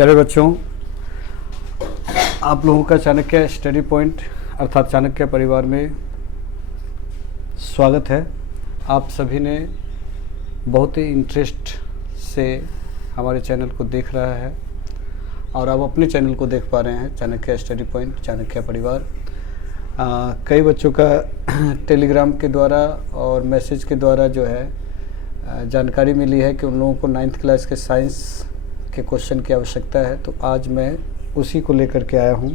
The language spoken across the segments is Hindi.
प्यारे बच्चों, आप लोगों का चाणक्य स्टडी पॉइंट अर्थात चाणक्य परिवार में स्वागत है। आप सभी ने बहुत ही इंटरेस्ट से हमारे चैनल को देख रहा है और आप अपने चैनल को देख पा रहे हैं, चाणक्य स्टडी पॉइंट चाणक्य परिवार। कई बच्चों का टेलीग्राम के द्वारा और मैसेज के द्वारा जो है जानकारी मिली है कि उन लोगों को 9th क्लास के साइंस के क्वेश्चन की आवश्यकता है, तो आज मैं उसी को लेकर के आया हूँ।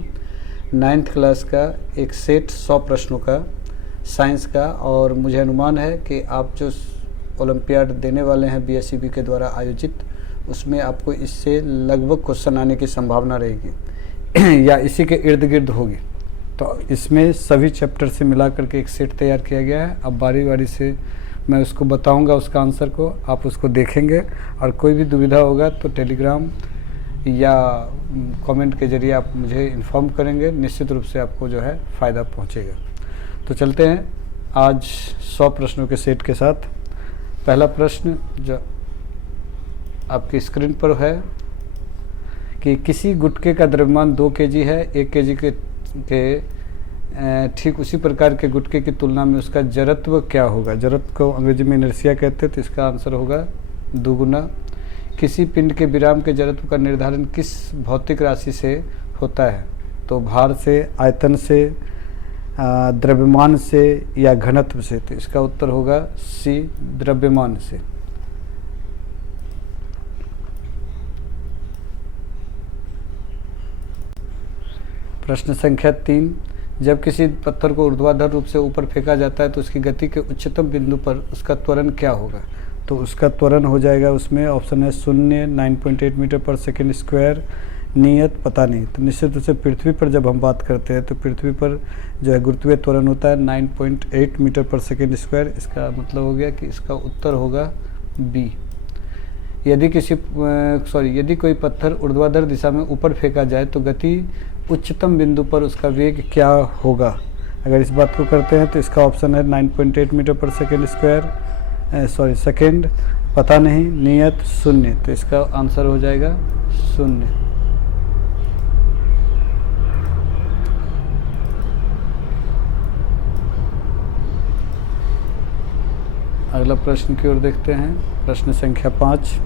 9th क्लास का एक सेट 100 प्रश्नों का साइंस का, और मुझे अनुमान है कि आप जो ओलंपियाड देने वाले हैं BSEB के द्वारा आयोजित, उसमें आपको इससे लगभग क्वेश्चन आने की संभावना रहेगी या इसी के इर्द गिर्द होगी। तो इसमें सभी चैप्टर से मिला करके एक सेट तैयार किया गया है। अब बारी बारी से मैं उसको बताऊंगा, उसका आंसर को आप उसको देखेंगे, और कोई भी दुविधा होगा तो टेलीग्राम या कमेंट के जरिए आप मुझे इन्फॉर्म करेंगे। निश्चित रूप से आपको जो है फ़ायदा पहुंचेगा। तो चलते हैं आज 100 प्रश्नों के सेट के साथ। पहला प्रश्न जो आपकी स्क्रीन पर है कि किसी गुटके का द्रव्यमान 2 kg है, 1 kg के ठीक उसी प्रकार के गुटके की तुलना में उसका जड़त्व क्या होगा। जड़त्व को अंग्रेजी में इनर्शिया कहते हैं, तो इसका आंसर होगा दुगुना। किसी पिंड के विराम के जड़त्व का निर्धारण किस भौतिक राशि से होता है, तो भार से, आयतन से, द्रव्यमान से या घनत्व से। तो इसका उत्तर होगा सी, द्रव्यमान से। प्रश्न संख्या 3, जब किसी पत्थर को ऊर्ध्वाधर रूप से ऊपर फेंका जाता है तो उसकी गति के उच्चतम बिंदु पर उसका त्वरण क्या होगा। तो उसका त्वरण हो जाएगा, उसमें ऑप्शन है 0, 9.8 मीटर पर सेकेंड स्क्वायर, नियत पता नहीं। तो निश्चित रूप से पृथ्वी पर जब हम बात करते हैं तो पृथ्वी पर जो है गुरुत्वीय त्वरण होता है 9.8 मीटर पर सेकेंड स्क्वायर। इसका मतलब हो गया कि इसका उत्तर होगा बी। यदि कोई पत्थर ऊर्ध्वाधर दिशा में ऊपर फेंका जाए तो गति उच्चतम बिंदु पर उसका वेग क्या होगा। अगर इस बात को करते हैं तो इसका ऑप्शन है 9.8 मीटर पर सेकेंड स्क्वायर, सेकेंड पता नहीं, नियत 0। तो इसका आंसर हो जाएगा 0। अगला प्रश्न की ओर देखते हैं। प्रश्न संख्या 5,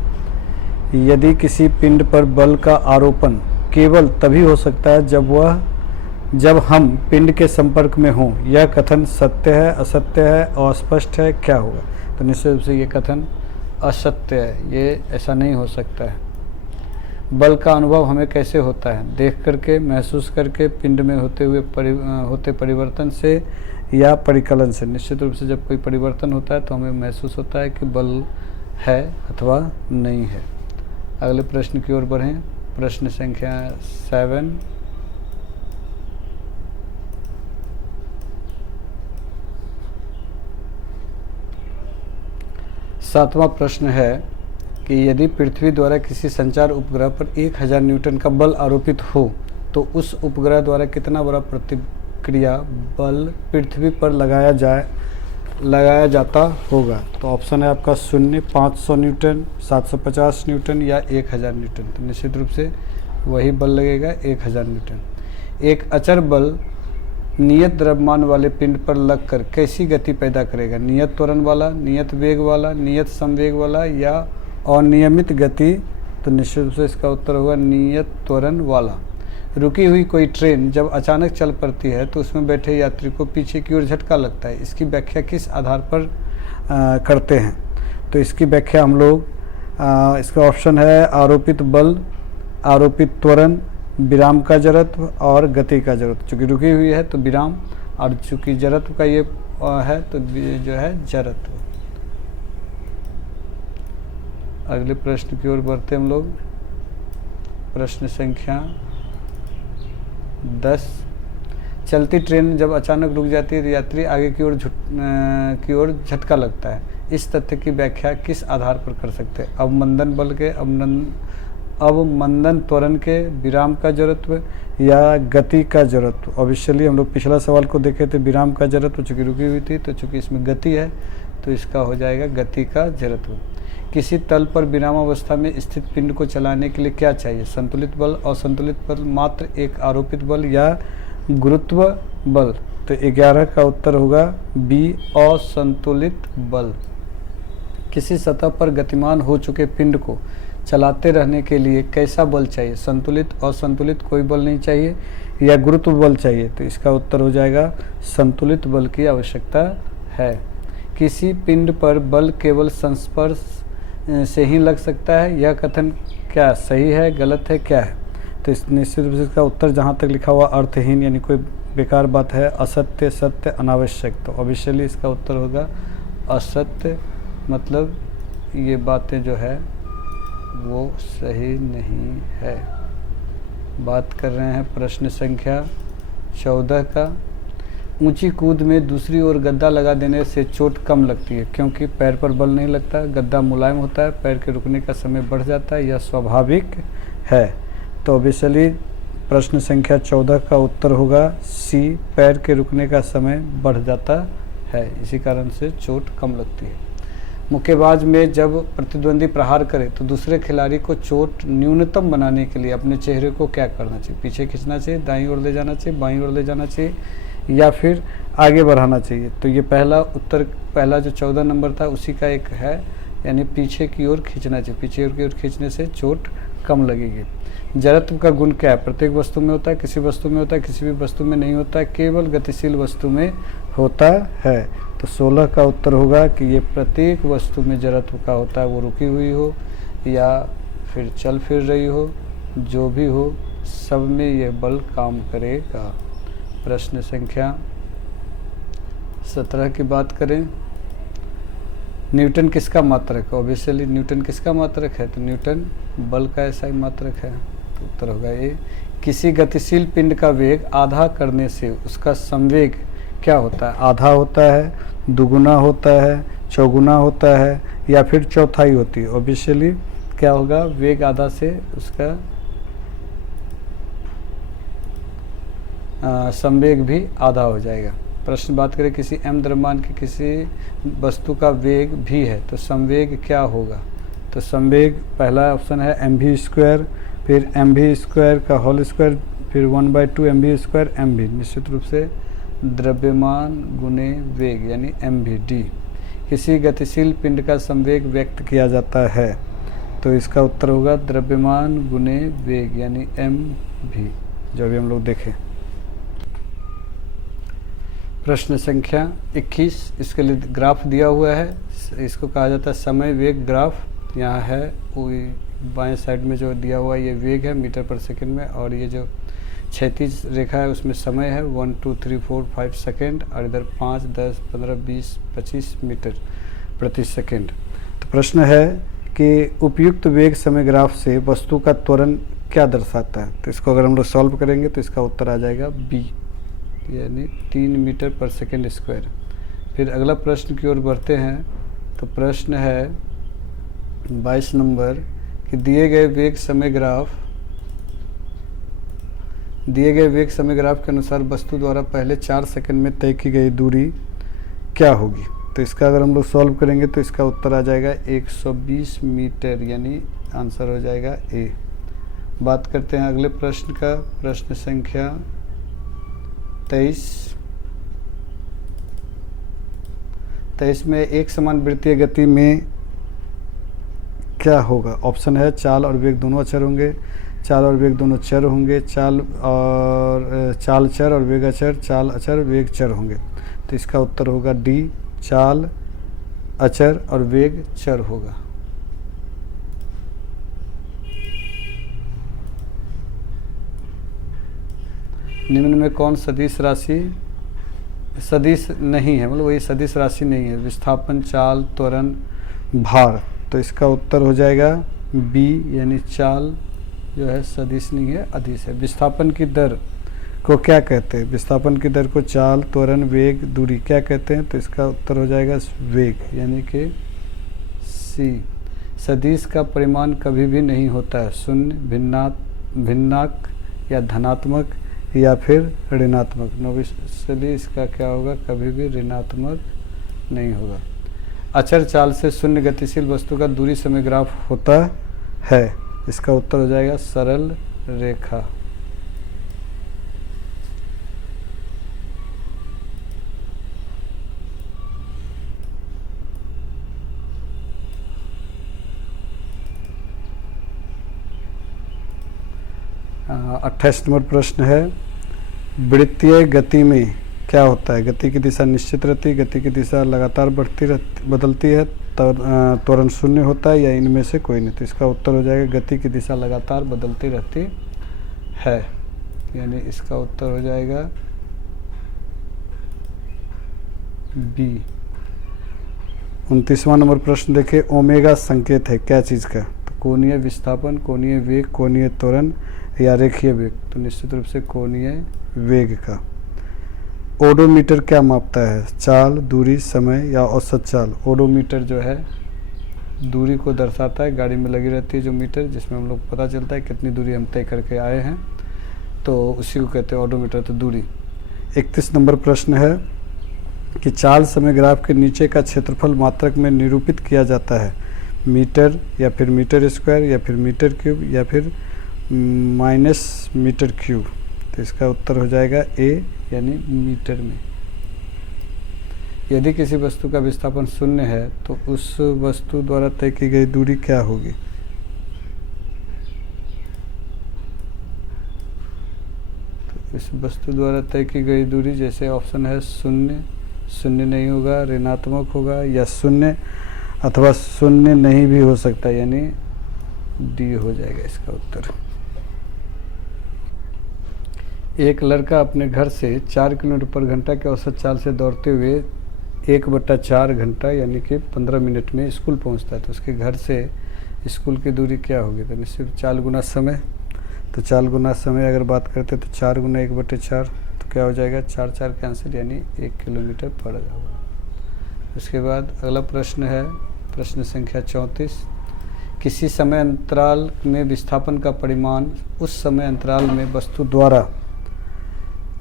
यदि किसी पिंड पर बल का आरोपण केवल तभी हो सकता है जब हम पिंड के संपर्क में हों, यह कथन सत्य है, असत्य है, अस्पष्ट है, क्या होगा। तो निश्चित रूप से ये कथन असत्य है, ये ऐसा नहीं हो सकता है। बल का अनुभव हमें कैसे होता है, देख करके, महसूस करके, पिंड में होते परिवर्तन से या परिकलन से। निश्चित रूप से जब कोई परिवर्तन होता है तो हमें महसूस होता है कि बल है अथवा नहीं है। अगले प्रश्न की ओर बढ़ें। प्रश्न संख्या 7, सातवां प्रश्न है कि यदि पृथ्वी द्वारा किसी संचार उपग्रह पर 1000 न्यूटन का बल आरोपित हो तो उस उपग्रह द्वारा कितना बड़ा प्रतिक्रिया बल पृथ्वी पर लगाया जाता होगा। तो ऑप्शन है आपका 0, 500 न्यूटन, 750 न्यूटन या 1000 न्यूटन। तो निश्चित रूप से वही बल लगेगा 1000 न्यूटन। एक अचर बल नियत द्रव्यमान वाले पिंड पर लगकर कैसी गति पैदा करेगा, नियत त्वरण वाला, नियत वेग वाला, नियत संवेग वाला या अनियमित गति। तो निश्चित रूप से इसका उत्तर होगा नियत त्वरण वाला। रुकी हुई कोई ट्रेन जब अचानक चल पड़ती है तो उसमें बैठे यात्री को पीछे की ओर झटका लगता है, इसकी व्याख्या किस आधार पर करते हैं। तो इसकी व्याख्या हम लोग इसका ऑप्शन है आरोपित बल, आरोपित त्वरण, विराम का जड़त्व और गति का जड़त्व। चूँकि रुकी हुई है तो विराम, और चूँकि जड़त्व का ये है तो जो है जड़त्व। अगले प्रश्न की ओर बढ़ते हम लोग। प्रश्न संख्या 10, चलती ट्रेन जब अचानक रुक जाती है तो यात्री आगे की ओर झटका लगता है, इस तथ्य की व्याख्या किस आधार पर कर सकते हैं। अवमंदन बल के, अवमंदन त्वरण के, विराम का जड़त्व या गति का जड़त्व। ऑब्वियसली हम लोग पिछला सवाल को देखे थे, विराम का जड़त्व चूँकि रुकी हुई थी, तो चूँकि इसमें गति है तो इसका हो जाएगा गति का जड़त्व। किसी तल पर विरामावस्था में स्थित पिंड को चलाने के लिए क्या चाहिए? संतुलित बल, असंतुलित बल, मात्र एक आरोपित बल या गुरुत्व बल? तो 11 का उत्तर होगा बी, असंतुलित बल। किसी सतह पर गतिमान हो चुके पिंड को चलाते रहने के लिए कैसा बल चाहिए? संतुलित, असंतुलित, कोई बल नहीं चाहिए या गुरुत्व बल चाहिए? तो इसका उत्तर हो जाएगा संतुलित बल की आवश्यकता है। किसी पिंड पर बल केवल संस्पर्श से ही लग सकता है, यह कथन क्या सही है, गलत है, क्या है? तो इस निश्चित रूप से इसका उत्तर जहाँ तक लिखा हुआ अर्थहीन यानी कोई बेकार बात है, असत्य, सत्य, अनावश्यक, तो ऑब्वियसली इसका उत्तर होगा असत्य, मतलब ये बातें जो है वो सही नहीं है। बात कर रहे हैं प्रश्न संख्या 14 का। ऊंची कूद में दूसरी ओर गद्दा लगा देने से चोट कम लगती है क्योंकि पैर पर बल नहीं लगता, गद्दा मुलायम होता है, पैर के रुकने का समय बढ़ जाता है, यह स्वाभाविक है। तो ऑब्वियसली प्रश्न संख्या 14 का उत्तर होगा सी, पैर के रुकने का समय बढ़ जाता है, इसी कारण से चोट कम लगती है। मुक्केबाज में जब प्रतिद्वंदी प्रहार करे तो दूसरे खिलाड़ी को चोट न्यूनतम बनाने के लिए अपने चेहरे को क्या करना चाहिए? पीछे खींचना चाहिए, दाईं ओर ले जाना चाहिए, बाईं ओर ले जाना चाहिए या फिर आगे बढ़ाना चाहिए? तो ये पहला उत्तर, पहला जो 14 नंबर था उसी का एक है, यानी पीछे की ओर खींचना चाहिए। पीछे की ओर खींचने से चोट कम लगेगी। जड़त्व का गुण क्या है? प्रत्येक वस्तु में होता है, किसी वस्तु में होता है, किसी भी वस्तु में नहीं होता है, केवल गतिशील वस्तु में होता है। तो 16 का उत्तर होगा कि ये प्रत्येक वस्तु में जड़त्व का होता है, वो रुकी हुई हो या फिर चल फिर रही हो, जो भी हो, सब में यह बल काम करेगा। प्रश्न संख्या 17 की बात करें, न्यूटन किसका मात्रक है? ऑब्वियसली न्यूटन किसका मात्रक है? तो न्यूटन बल का ऐसा ही मात्रक है। तो उत्तर होगा ये। किसी गतिशील पिंड का वेग आधा करने से उसका संवेग क्या होता है? आधा होता है, दुगुना होता है, चौगुना होता है या फिर चौथाई होती है? ऑब्वियसली क्या होगा? वेग आधा से उसका संवेग भी आधा हो जाएगा। प्रश्न बात करें, किसी m द्रव्यमान के किसी वस्तु का वेग भी है तो संवेग क्या होगा? तो संवेग पहला ऑप्शन है mv², फिर mv² का होल स्क्वायर, फिर 1/2 mv² mv, निश्चित रूप से द्रव्यमान गुने वेग यानी mvd। किसी गतिशील पिंड का संवेग व्यक्त किया जाता है तो इसका उत्तर होगा द्रव्यमान गुने वेग यानी mv, जो अभी हम लोग देखें। प्रश्न संख्या 21, इसके लिए ग्राफ दिया हुआ है, इसको कहा जाता है समय वेग ग्राफ। यहाँ है बाएं साइड में जो दिया हुआ है ये वेग है मीटर पर सेकंड में, और ये जो क्षैतिज रेखा है उसमें समय है 1 2 3 4 5 सेकेंड, और इधर 5 10 15 20 25 मीटर प्रति सेकेंड। तो प्रश्न है कि उपयुक्त वेग समय ग्राफ से वस्तु का त्वरण क्या दर्शाता है? तो इसको अगर हम लोग सॉल्व करेंगे तो इसका उत्तर आ जाएगा बी, यानी 3 मीटर पर सेकेंड स्क्वायर। फिर अगला प्रश्न की ओर बढ़ते हैं। तो प्रश्न है 22 नंबर कि दिए गए वेग समय ग्राफ के अनुसार वस्तु द्वारा पहले 4 सेकंड में तय की गई दूरी क्या होगी? तो इसका अगर हम लोग सॉल्व करेंगे तो इसका उत्तर आ जाएगा 120 मीटर, यानी आंसर हो जाएगा ए। बात करते हैं अगले प्रश्न का, प्रश्न संख्या 23 में एक समान वृत्तीय गति में क्या होगा? ऑप्शन है चाल और वेग दोनों अचर होंगे, चाल और वेग दोनों चर होंगे, चाल चर और वेग अचर, चाल अचर वेग चर होंगे। तो इसका उत्तर होगा डी, चाल अचर और वेग चर होगा। निम्न में कौन सदिश राशि सदिश नहीं है, मतलब वही सदिश राशि नहीं है? विस्थापन, चाल, त्वरण, भार। तो इसका उत्तर हो जाएगा बी, यानी चाल जो है सदिश नहीं है, अदिश है। विस्थापन की दर को क्या कहते हैं? विस्थापन की दर को चाल, त्वरण, वेग, दूरी क्या कहते हैं? तो इसका उत्तर हो जाएगा वेग, यानी कि सी। सदिश का परिमाण कभी भी नहीं होता है शून्य, भिन्नाक या धनात्मक या फिर ऋणात्मक। नोविसली इसका क्या होगा? कभी भी ऋणात्मक नहीं होगा। अचर चाल से शून्य गतिशील वस्तु का दूरी समय ग्राफ होता है? इसका उत्तर हो जाएगा सरल रेखा। अट्ठाईस नंबर प्रश्न है, वृत्तीय गति में क्या होता है? गति की दिशा निश्चित रहती है, गति की दिशा लगातार बदलती है, त्वरण शून्य होता है, या इनमें से कोई नहीं? तो इसका उत्तर हो जाएगा गति की दिशा लगातार बदलती रहती है, यानी इसका उत्तर हो जाएगा बी। 29वां नंबर प्रश्न देखिए, ओमेगा संकेत है क्या चीज़ का? तो कोणीय विस्थापन, कोणीय वेग, कोणीय त्वरण या रेखीय वेग? तो निश्चित रूप से कोणीय वेग का। ओडोमीटर क्या मापता है? चाल, दूरी, समय या औसत चाल? ओडोमीटर जो है दूरी को दर्शाता है, गाड़ी में लगी रहती है जो मीटर, जिसमें हम लोग पता चलता है कितनी दूरी हम तय करके आए हैं, तो उसी को कहते हैं ओडोमीटर, तो दूरी। 31 नंबर प्रश्न है कि चाल समय ग्राफ के नीचे का क्षेत्रफल मात्रक में निरूपित किया जाता है, मीटर या फिर मीटर स्क्वायर या फिर मीटर क्यूब या फिर माइनस मीटर क्यूब? तो इसका उत्तर हो जाएगा ए, यानी मीटर में। यदि किसी वस्तु का विस्थापन शून्य है तो उस वस्तु द्वारा तय की गई दूरी क्या होगी? तो इस वस्तु द्वारा तय की गई दूरी, जैसे ऑप्शन है शून्य, शून्य नहीं होगा, ऋणात्मक होगा, या शून्य अथवा शून्य नहीं भी हो सकता, यानी डी हो जाएगा इसका उत्तर। एक लड़का अपने घर से 4 किलोमीटर पर घंटा के औसत चाल से दौड़ते हुए 1/4 घंटा यानी कि 15 मिनट में स्कूल पहुंचता है, तो उसके घर से स्कूल की दूरी क्या होगी? तो निश्चित 4 गुना समय, तो 4 गुना समय अगर बात करते तो 4 गुना 1/4, तो क्या हो जाएगा? 4 कैंसिल, यानी 1 किलोमीटर पड़ जाएगा। उसके बाद अगला प्रश्न है प्रश्न संख्या 34, किसी समय अंतराल में विस्थापन का परिमाण उस समय अंतराल में वस्तु द्वारा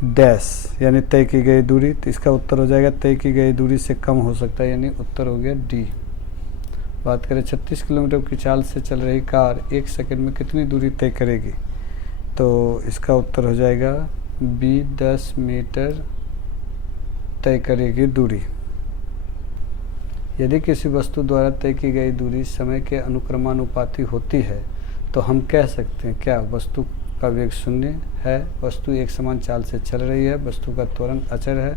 डैश यानी तय की गई दूरी? तो इसका उत्तर हो जाएगा तय की गई दूरी से कम हो सकता है, यानी उत्तर हो गया डी। बात करें 36 किलोमीटर की चाल से चल रही कार 1 सेकंड में कितनी दूरी तय करेगी? तो इसका उत्तर हो जाएगा बी, 10 मीटर तय करेगी दूरी। यदि किसी वस्तु द्वारा तय की गई दूरी समय के अनुक्रमानुपाती होती है तो हम कह सकते हैं क्या? वस्तु का वेग शून्य है, वस्तु एक समान चाल से चल रही है, वस्तु का त्वरण अचर है,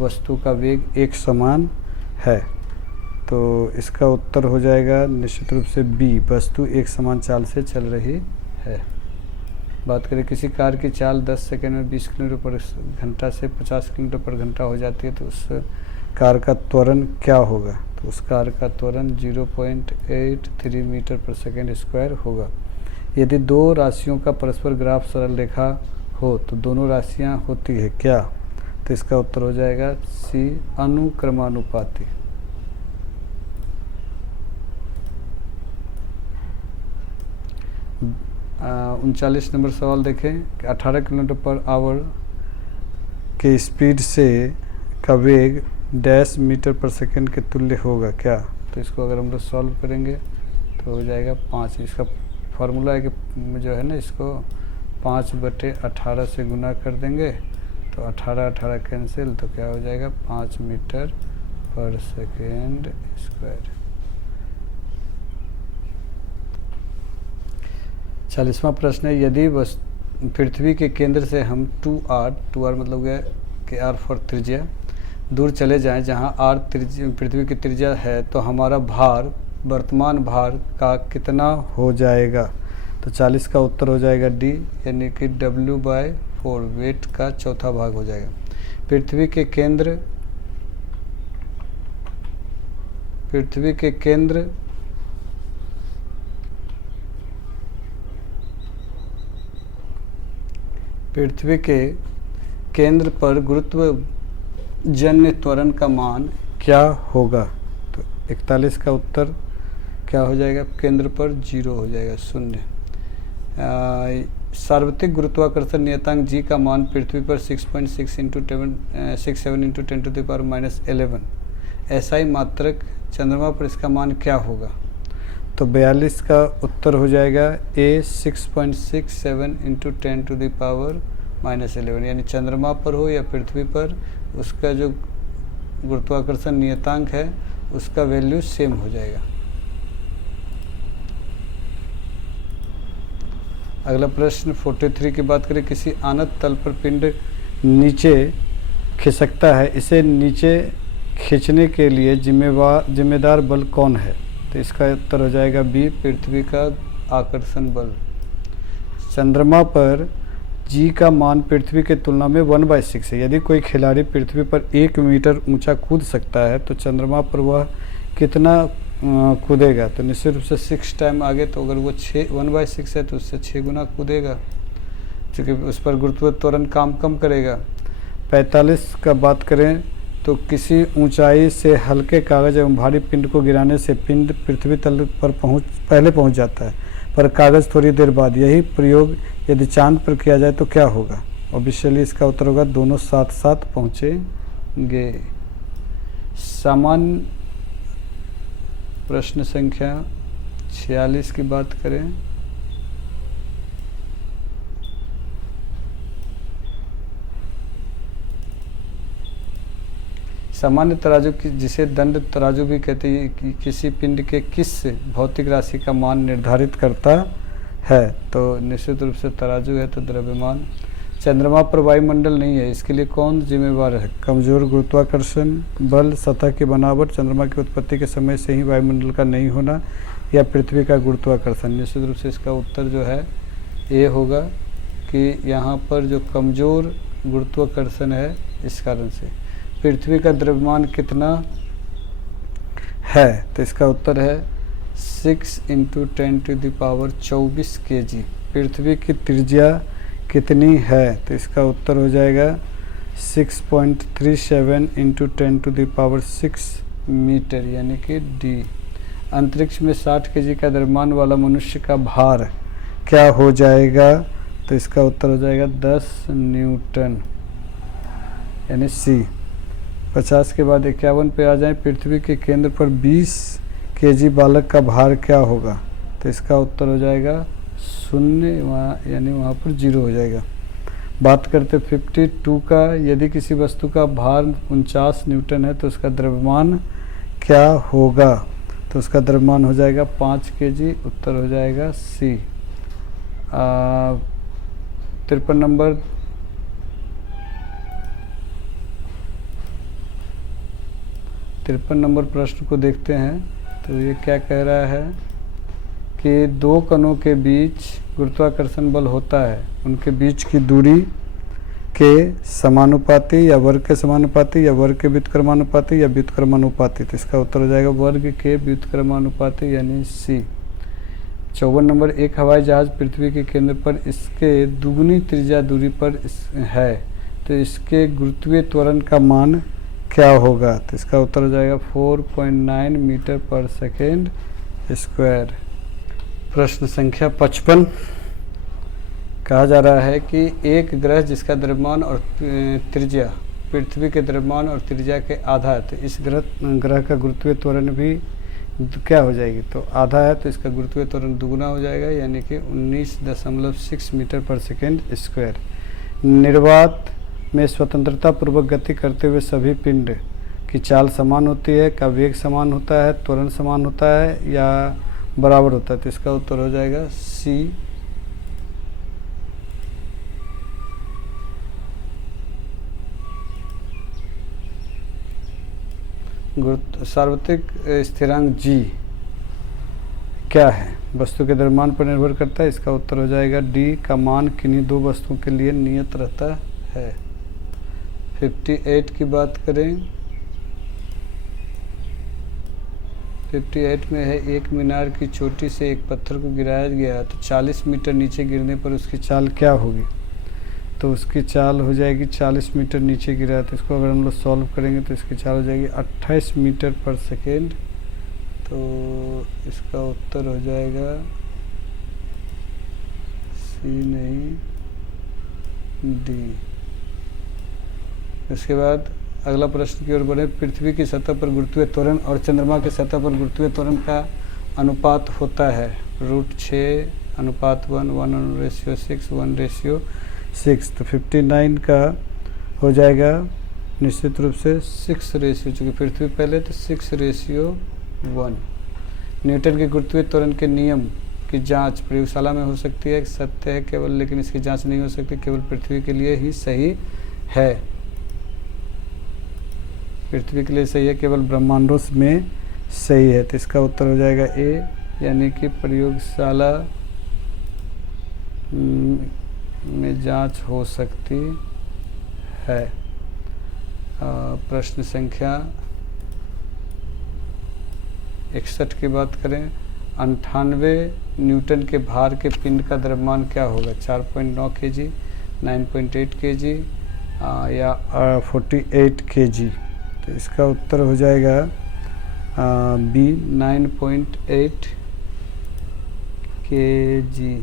वस्तु का वेग एक समान है। तो इसका उत्तर हो जाएगा निश्चित रूप से बी, वस्तु एक समान चाल से चल रही है। बात करें किसी कार की चाल 10 सेकंड में 20 किलोमीटर पर घंटा से 50 किलोमीटर पर घंटा हो जाती है, तो उस कार का त्वरण क्या होगा? तो उस कार का त्वरण 0.83 मीटर पर सेकेंड स्क्वायर होगा। यदि दो राशियों का परस्पर ग्राफ सरल रेखा हो तो दोनों राशियां होती है क्या? तो इसका उत्तर हो जाएगा सी, अनुक्रमानुपाती। उनचालीस नंबर सवाल देखें कि 18 किलोमीटर पर आवर के स्पीड से का वेग डैश मीटर पर सेकेंड के तुल्य होगा क्या? तो इसको अगर हम लोग सॉल्व करेंगे तो हो जाएगा 5। इसका फार्मूला है कि जो है ना, इसको 5/18 से गुना कर देंगे तो 18 कैंसिल, तो क्या हो जाएगा 5 मीटर पर सेकेंड स्क्वायर। 40वां प्रश्न है, यदि पृथ्वी के केंद्र से हम 2r मतलब गया कि r फॉर त्रिज्या दूर चले जाएं जहां r पृथ्वी की त्रिज्या है, तो हमारा भार वर्तमान भार का कितना हो जाएगा? तो 40 का उत्तर हो जाएगा डी, यानी कि W/4 वेट का चौथा भाग हो जाएगा। पृथ्वी के केंद्र पर गुरुत्वजन्य त्वरण का मान क्या होगा? तो 41 का उत्तर क्या हो जाएगा? केंद्र पर 0 हो जाएगा, 0। सार्वत्रिक गुरुत्वाकर्षण नियतांक जी का मान पृथ्वी पर 6.67 × 10⁻11 SI मात्रक चंद्रमा पर इसका मान क्या होगा? तो 42 का उत्तर हो जाएगा ए 6.67 इंटू 10⁻⁻11, यानी चंद्रमा पर हो या पृथ्वी पर, उसका जो गुरुत्वाकर्षण नियतांक है उसका वैल्यू सेम हो जाएगा। अगला प्रश्न 43 की बात करें, किसी आनत तल पर पिंड नीचे खिसकता है, इसे नीचे खींचने के लिए जिम्मेदार बल कौन है? तो इसका उत्तर हो जाएगा बी, पृथ्वी का आकर्षण बल। चंद्रमा पर जी का मान पृथ्वी के तुलना में 1/6 है। यदि कोई खिलाड़ी पृथ्वी पर 1 मीटर ऊंचा कूद सकता है तो चंद्रमा पर वह कितना कूदेगा? तो निश्चित रूप से 6 टाइम आगे, तो अगर वो 1/6 है तो उससे 6 गुना कूदेगा, क्योंकि उस पर गुरुत्व त्वरण काम कम करेगा। 45 का बात करें तो किसी ऊंचाई से हल्के कागज एवं भारी पिंड को गिराने से पिंड पृथ्वी तल पर पहले पहुंच जाता है, पर कागज थोड़ी देर बाद। यही प्रयोग यदि चांद पर किया जाए तो क्या होगा? ऑब्वियसली इसका उत्तर होगा दोनों साथ साथ पहुंचेंगे। सामान्य प्रश्न संख्या 46 की बात करें, सामान्य तराजू की, जिसे दंड तराजू भी कहते हैं, कि किसी पिंड के किस भौतिक राशि का मान निर्धारित करता है? तो निश्चित रूप से तराजू है तो द्रव्यमान। चंद्रमा पर वायुमंडल नहीं है, इसके लिए कौन जिम्मेवार है? कमजोर गुरुत्वाकर्षण बल, सतह की बनावट, चंद्रमा की उत्पत्ति के समय से ही वायुमंडल का नहीं होना, या पृथ्वी का गुरुत्वाकर्षण? निश्चित रूप से इसका उत्तर जो है ए होगा, कि यहाँ पर जो कमजोर गुरुत्वाकर्षण है इस कारण से। पृथ्वी का द्रव्यमान कितना है? तो इसका उत्तर है 6 × 10⁻24 kg। पृथ्वी की त्रिज्या कितनी है? तो इसका उत्तर हो जाएगा 6.37 × 10⁻6 मीटर, यानी कि डी। अंतरिक्ष में 60 kg का द्रव्यमान वाला मनुष्य का भार क्या हो जाएगा? तो इसका उत्तर हो जाएगा 10 न्यूटन, यानी सी। 50 के बाद 51 पे आ जाएं, पृथ्वी के केंद्र पर 20 kg बालक का भार क्या होगा? तो इसका उत्तर हो जाएगा 0, वहाँ यानी वहाँ पर 0 हो जाएगा। बात करते 52 का, यदि किसी वस्तु का भार 49 न्यूटन है तो उसका द्रव्यमान क्या होगा? तो उसका द्रव्यमान हो जाएगा 5 kg, उत्तर हो जाएगा सी। 53 नंबर प्रश्न को देखते हैं। तो ये क्या कह रहा है कि दो कणों के बीच गुरुत्वाकर्षण बल होता है, उनके बीच की दूरी के समानुपाती, या वर्ग के समानुपाती, या वर्ग के व्युत्क्रमानुपाती, या व्युत्क्रमानुपाती? तो इसका उत्तर हो जाएगा वर्ग के व्युत्क्रमानुपाती, यानी सी। 54 नंबर, एक हवाई जहाज पृथ्वी के केंद्र पर इसके दुगुनी त्रिज्या दूरी पर है, तो इसके गुरुत्वीय त्वरण का मान क्या होगा? तो इसका उत्तर हो जाएगा 4.9 मीटर पर सेकेंड स्क्वायर। प्रश्न संख्या 55, कहा जा रहा है कि एक ग्रह जिसका द्रव्यमान और त्रिज्या पृथ्वी के द्रव्यमान और त्रिज्या के आधा है, तो इस ग्रह का गुरुत्वीय त्वरण भी क्या हो जाएगी? तो आधा है तो इसका गुरुत्वीय त्वरण दुगुना हो जाएगा, यानी कि 19.6 मीटर पर सेकेंड स्क्वायर। निर्वात में स्वतंत्रता पूर्वक गति करते हुए सभी पिंड की चाल समान होती है, का वेग समान होता है, त्वरण समान होता है, या बराबर होता है? तो इसका उत्तर हो जाएगा सी। सार्वत्रिक स्थिरांक जी क्या है? वस्तु के द्रव्यमान पर निर्भर करता है, इसका उत्तर हो जाएगा डी, का मान किन्हीं दो वस्तुओं के लिए नियत रहता है। 58 की बात करें, 58 में है, एक मीनार की चोटी से एक पत्थर को गिराया गया तो 40 मीटर नीचे गिरने पर उसकी चाल क्या होगी? तो उसकी चाल हो जाएगी 40 मीटर नीचे गिरा, तो इसको अगर हम लोग सॉल्व करेंगे तो इसकी चाल हो जाएगी 28 मीटर पर सेकेंड। तो इसका उत्तर हो जाएगा सी नहीं डी। उसके बाद अगला प्रश्न की ओर बढ़े। पृथ्वी की सतह पर गुरुत्वीय त्वरण और चंद्रमा की सतह पर गुरुत्वीय त्वरण का अनुपात होता है √6:1 1/6 1/6। तो 59 का हो जाएगा निश्चित रूप से 6 चूँकि पृथ्वी पहले तो 6:1। न्यूटन के गुरुत्वीय त्वरण के नियम की जांच प्रयोगशाला में हो सकती है, सत्य है केवल, लेकिन इसकी जांच नहीं हो सकती, केवल पृथ्वी के लिए ही सही है। पृथ्वी के लिए सही है, केवल ब्रह्मांडों में सही है। तो इसका उत्तर हो जाएगा ए, यानी कि प्रयोगशाला में जांच हो सकती है। प्रश्न संख्या 61 की बात करें। 98 न्यूटन के भार के पिंड का द्रव्यमान क्या होगा? 4.9 kg, 9.8 kg या 48 kg। तो इसका उत्तर हो जाएगा बी, 9.8 kg।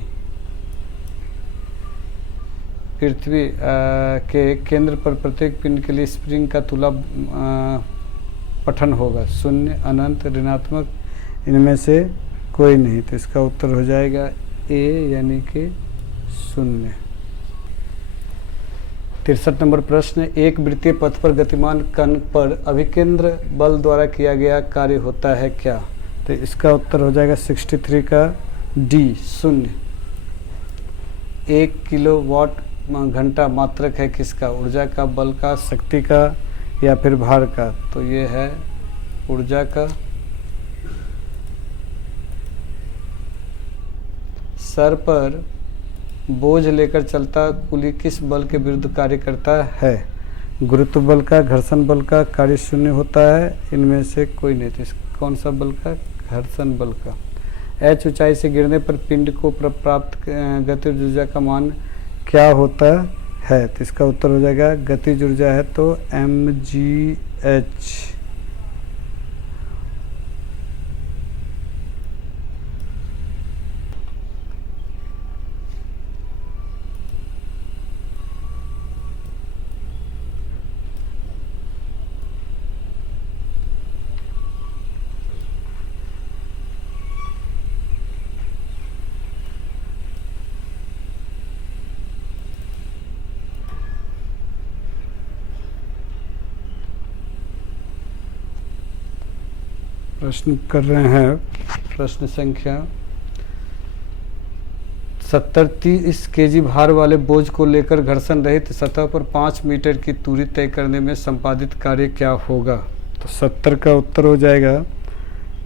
पृथ्वी के केंद्र पर प्रत्येक पिंड के लिए स्प्रिंग का तुला पठन होगा 0, अनंत, ऋणात्मक, इनमें से कोई नहीं। तो इसका उत्तर हो जाएगा ए, यानी कि 0। 63 नंबर प्रश्न। एक वृत्तीय पथ पर गतिमान कण पर अभिकेंद्र बल द्वारा किया गया कार्य होता है क्या? तो इसका उत्तर हो जाएगा 63 का डी, 0। 1 किलोवाट घंटा मात्रक है किसका? ऊर्जा का, बल का, शक्ति का या फिर भार का? तो ये है ऊर्जा का। सर पर बोझ लेकर चलता कुली किस बल के विरुद्ध कार्य करता है? गुरुत्व बल का, घर्षण बल का, कार्य शून्य होता है, इनमें से कोई नहीं। तो कौन सा बल का? घर्षण बल का। h ऊंचाई से गिरने पर पिंड को प्राप्त गतिज ऊर्जा का मान क्या होता है? तो इसका उत्तर हो जाएगा, गतिज ऊर्जा है तो mgh। प्रश्न कर रहे हैं। प्रश्न संख्या 70 30 kg भार वाले बोझ को लेकर घर्षण रहित सतह पर 5 मीटर की दूरी तय करने में संपादित कार्य क्या होगा? तो 70 का उत्तर हो जाएगा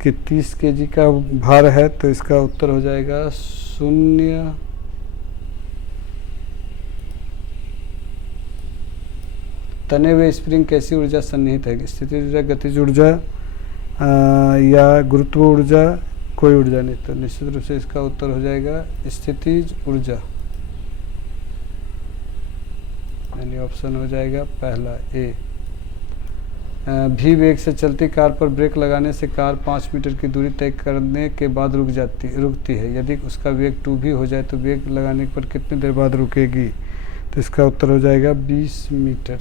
कि 30 kg का भार है, तो इसका उत्तर हो जाएगा 0। तने हुए स्प्रिंग कैसी ऊर्जा सन्निहित है? स्थितिज ऊर्जा, गतिज ऊर्जा या गुरुत्व ऊर्जा? कोई ऊर्जा नहीं। तो निश्चित रूप से इसका उत्तर हो जाएगा स्थितिज ऊर्जा, यानी ऑप्शन हो जाएगा पहला ए। भी वेग से चलती कार पर ब्रेक लगाने से कार 5 मीटर की दूरी तय करने के बाद रुकती है। यदि उसका वेग 2 भी हो जाए तो ब्रेक लगाने पर कितनी देर बाद रुकेगी? तो इसका उत्तर हो जाएगा 20 मीटर,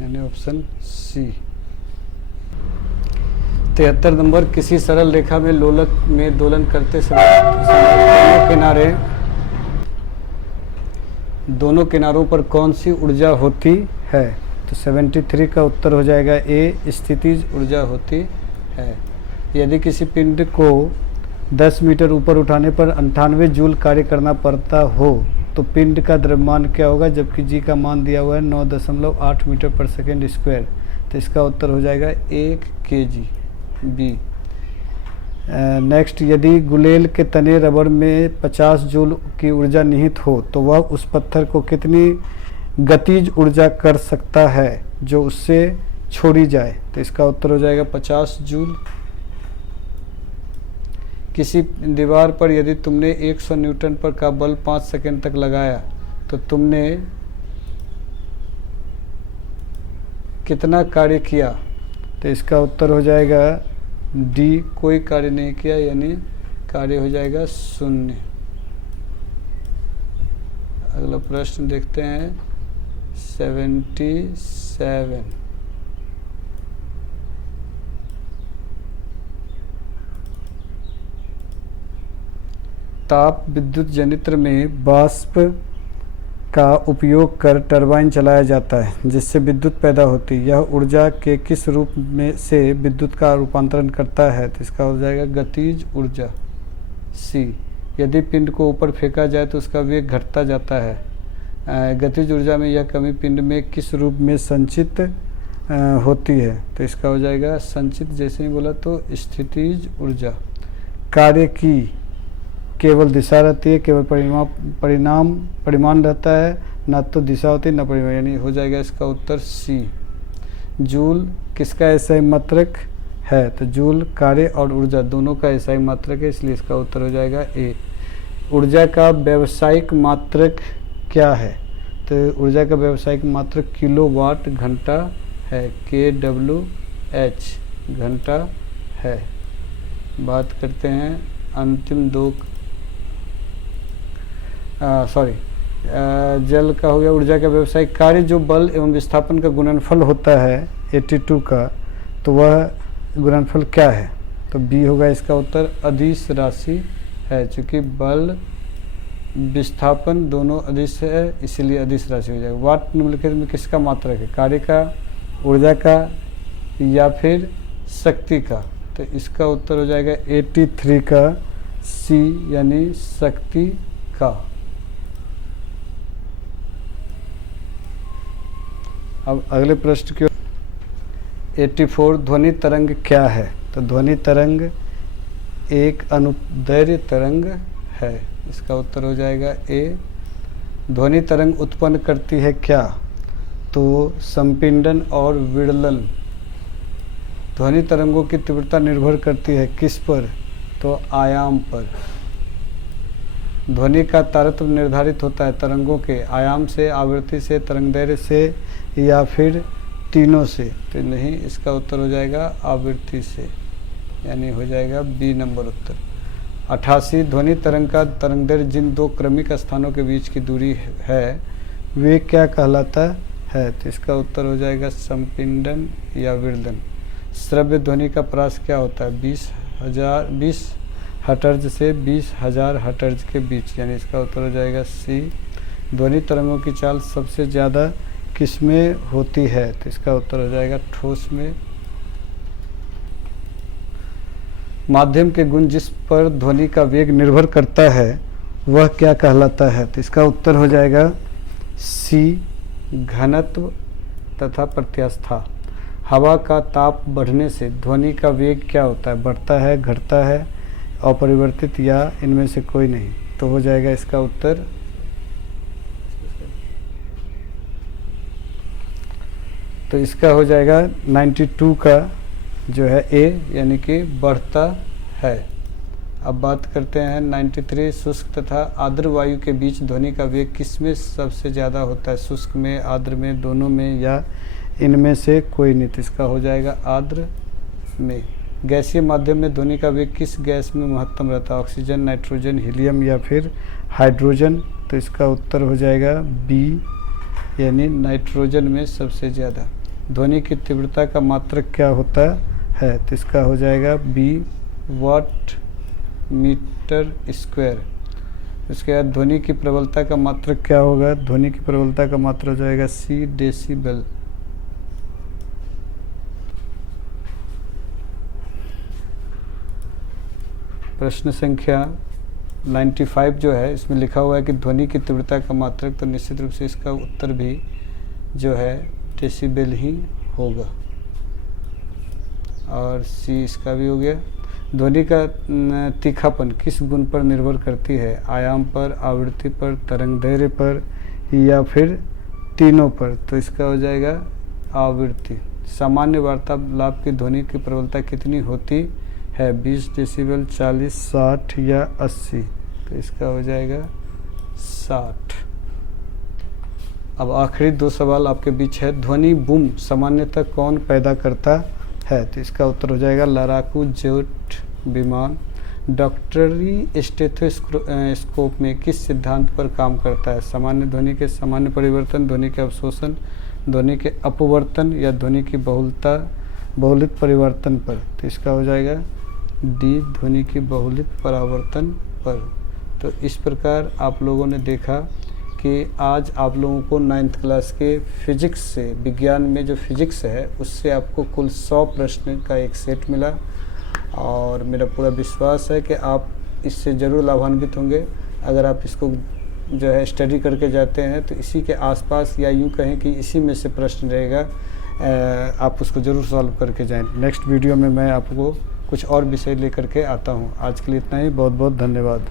यानी ऑप्शन सी। 73 नंबर। किसी सरल रेखा में लोलक में दोलन करते समय दोनों किनारों पर कौन सी ऊर्जा होती है? तो 73 का उत्तर हो जाएगा ए, स्थितिज ऊर्जा होती है। यदि किसी पिंड को 10 मीटर ऊपर उठाने पर 98 जूल कार्य करना पड़ता हो तो पिंड का द्रव्यमान क्या होगा? जबकि जी का मान दिया हुआ है 9.8 मीटर पर सेकेंड स्क्वायर। तो इसका उत्तर हो जाएगा 1 kg, बी। नेक्स्ट, यदि गुलेल के तने रबड़ में 50 जूल की ऊर्जा निहित हो तो वह उस पत्थर को कितनी गतिज ऊर्जा कर सकता है जो उससे छोड़ी जाए? तो इसका उत्तर हो जाएगा 50 जूल। किसी दीवार पर यदि तुमने 100 न्यूटन पर का बल 5 सेकंड तक लगाया तो तुमने कितना कार्य किया? तो इसका उत्तर हो जाएगा डी, कोई कार्य नहीं किया, यानी कार्य हो जाएगा 0। अगला प्रश्न देखते हैं 77। ताप विद्युत जनित्र में वाष्प का उपयोग कर टरबाइन चलाया जाता है जिससे विद्युत पैदा होती है। यह ऊर्जा के किस रूप में से विद्युत का रूपांतरण करता है? तो इसका हो जाएगा गतिज ऊर्जा। सी, यदि पिंड को ऊपर फेंका जाए तो उसका वेग घटता जाता है। गतिज ऊर्जा में यह कमी पिंड में किस रूप में संचित होती है? तो इसका हो जाएगा संचित, जैसे ही बोला तो स्थितिज ऊर्जा। कार्य की केवल दिशा रहती है, केवल परिमाण रहता है, ना तो दिशा होती है ना परिमाण, यानी हो जाएगा इसका उत्तर सी। जूल किसका एसआई मात्रक है? तो जूल कार्य और ऊर्जा दोनों का एसआई मात्रक है, इसलिए इसका उत्तर हो जाएगा ए। ऊर्जा का व्यावसायिक मात्रक क्या है? तो ऊर्जा का व्यावसायिक मात्रक किलोवाट घंटा है, KWH घंटा है। बात करते हैं अंतिम दो, जल का हो गया। ऊर्जा का व्यावसायिक कार्य जो बल एवं विस्थापन का गुणनफल होता है 82 का, तो वह गुणनफल क्या है? तो बी होगा इसका उत्तर, अदिश राशि है। चूँकि बल विस्थापन दोनों अदिश है इसीलिए अदिश राशि हो जाएगा। वाट निम्नलिखित में किसका मात्रक है? कार्य का, ऊर्जा का या फिर शक्ति का? तो इसका उत्तर हो जाएगा 83 का सी, यानी शक्ति का। अब अगले प्रश्न की 84, ध्वनि तरंग क्या है? तो ध्वनि तरंग एक अनुदैर्घ्य तरंग है, इसका उत्तर हो जाएगा ए। ध्वनि तरंग उत्पन्न करती है क्या? तो संपीड़न और विड़लन। ध्वनि तरंगों की तीव्रता निर्भर करती है किस पर? तो आयाम पर। ध्वनि का तारतम्य निर्धारित होता है तरंगों के आयाम से, आवृत्ति से, तरंगदैर्घ्य से या फिर तीनों से? तो नहीं, इसका उत्तर हो जाएगा आवृत्ति से, यानी हो जाएगा बी नंबर उत्तर। 88, ध्वनि तरंग का तरंगदैर्घ्य जिन दो क्रमिक स्थानों के बीच की दूरी है वे क्या कहलाता है? तो इसका उत्तर हो जाएगा संपीड़न या विड़लन। श्रव्य ध्वनि का परास क्या होता है? 20 हर्ट्ज से 20,000 हर्ट्ज के बीच, यानी इसका उत्तर हो जाएगा सी। ध्वनि तरंगों की चाल सबसे ज़्यादा किसमें होती है? तो इसका उत्तर हो जाएगा ठोस में। माध्यम के गुण जिस पर ध्वनि का वेग निर्भर करता है वह क्या कहलाता है? तो इसका उत्तर हो जाएगा सी, घनत्व तथा प्रत्यास्था। हवा का ताप बढ़ने से ध्वनि का वेग क्या होता है? बढ़ता है, घटता है, अपरिवर्तित या इनमें से कोई नहीं? तो हो जाएगा इसका उत्तर तो इसका हो जाएगा 92 का जो है ए, यानी कि बढ़ता है। अब बात करते हैं 93, शुष्क तथा आर्द्र वायु के बीच ध्वनि का वेग किसमें सबसे ज़्यादा होता है? शुष्क में, आर्द्र में, दोनों में या इनमें से कोई नहीं? तो इसका हो जाएगा आर्द्र में। गैसीय माध्यम में ध्वनि का वेग किस गैस में महत्तम रहता है? ऑक्सीजन, नाइट्रोजन, हीलियम या फिर हाइड्रोजन? तो इसका उत्तर हो जाएगा बी, यानी नाइट्रोजन में सबसे ज़्यादा। ध्वनि की तीव्रता का मात्रक क्या होता है? तो इसका हो जाएगा बी, वाट मीटर स्क्वायर। उसके बाद ध्वनि की प्रबलता का मात्रक क्या होगा? ध्वनि की प्रबलता का मात्रक हो जाएगा सी, डेसिबल। प्रश्न संख्या 95 जो है इसमें लिखा हुआ है कि ध्वनि की तीव्रता का मात्रक, तो निश्चित रूप से इसका उत्तर भी जो है डेसिबल ही होगा, और सी इसका भी हो गया। ध्वनि का तीखापन किस गुण पर निर्भर करती है? आयाम पर, आवृत्ति पर, तरंगदैर्घ्य पर या फिर तीनों पर? तो इसका हो जाएगा आवृत्ति। सामान्य वार्तालाप की ध्वनि की प्रबलता कितनी होती है? 20 डेसिबल, 40, 60 या 80? तो इसका हो जाएगा 60। अब आखिरी दो सवाल आपके बीच है। ध्वनि बूम सामान्यतः कौन पैदा करता है? तो इसका उत्तर हो जाएगा लड़ाकू जेट विमान, डॉक्टरी स्टेथोस्कोप में किस सिद्धांत पर काम करता है? सामान्य ध्वनि के सामान्य परिवर्तन, ध्वनि के अवशोषण, ध्वनि के अपवर्तन या ध्वनि की बहुलित परिवर्तन पर। तो इसका हो जाएगा डी, ध्वनि की बहुलित परावर्तन पर। तो इस प्रकार आप लोगों ने देखा कि आज आप लोगों को 9th क्लास के फिजिक्स से, विज्ञान में जो फिजिक्स है उससे आपको कुल 100 प्रश्न का एक सेट मिला और मेरा पूरा विश्वास है कि आप इससे ज़रूर लाभान्वित होंगे। अगर आप इसको जो है स्टडी करके जाते हैं तो इसी के आसपास या यूँ कहें कि इसी में से प्रश्न रहेगा, आप उसको ज़रूर सॉल्व करके जाएं। नेक्स्ट वीडियो में मैं आपको कुछ और विषय लेकर के आता हूँ। आज के लिए इतना ही। बहुत बहुत धन्यवाद।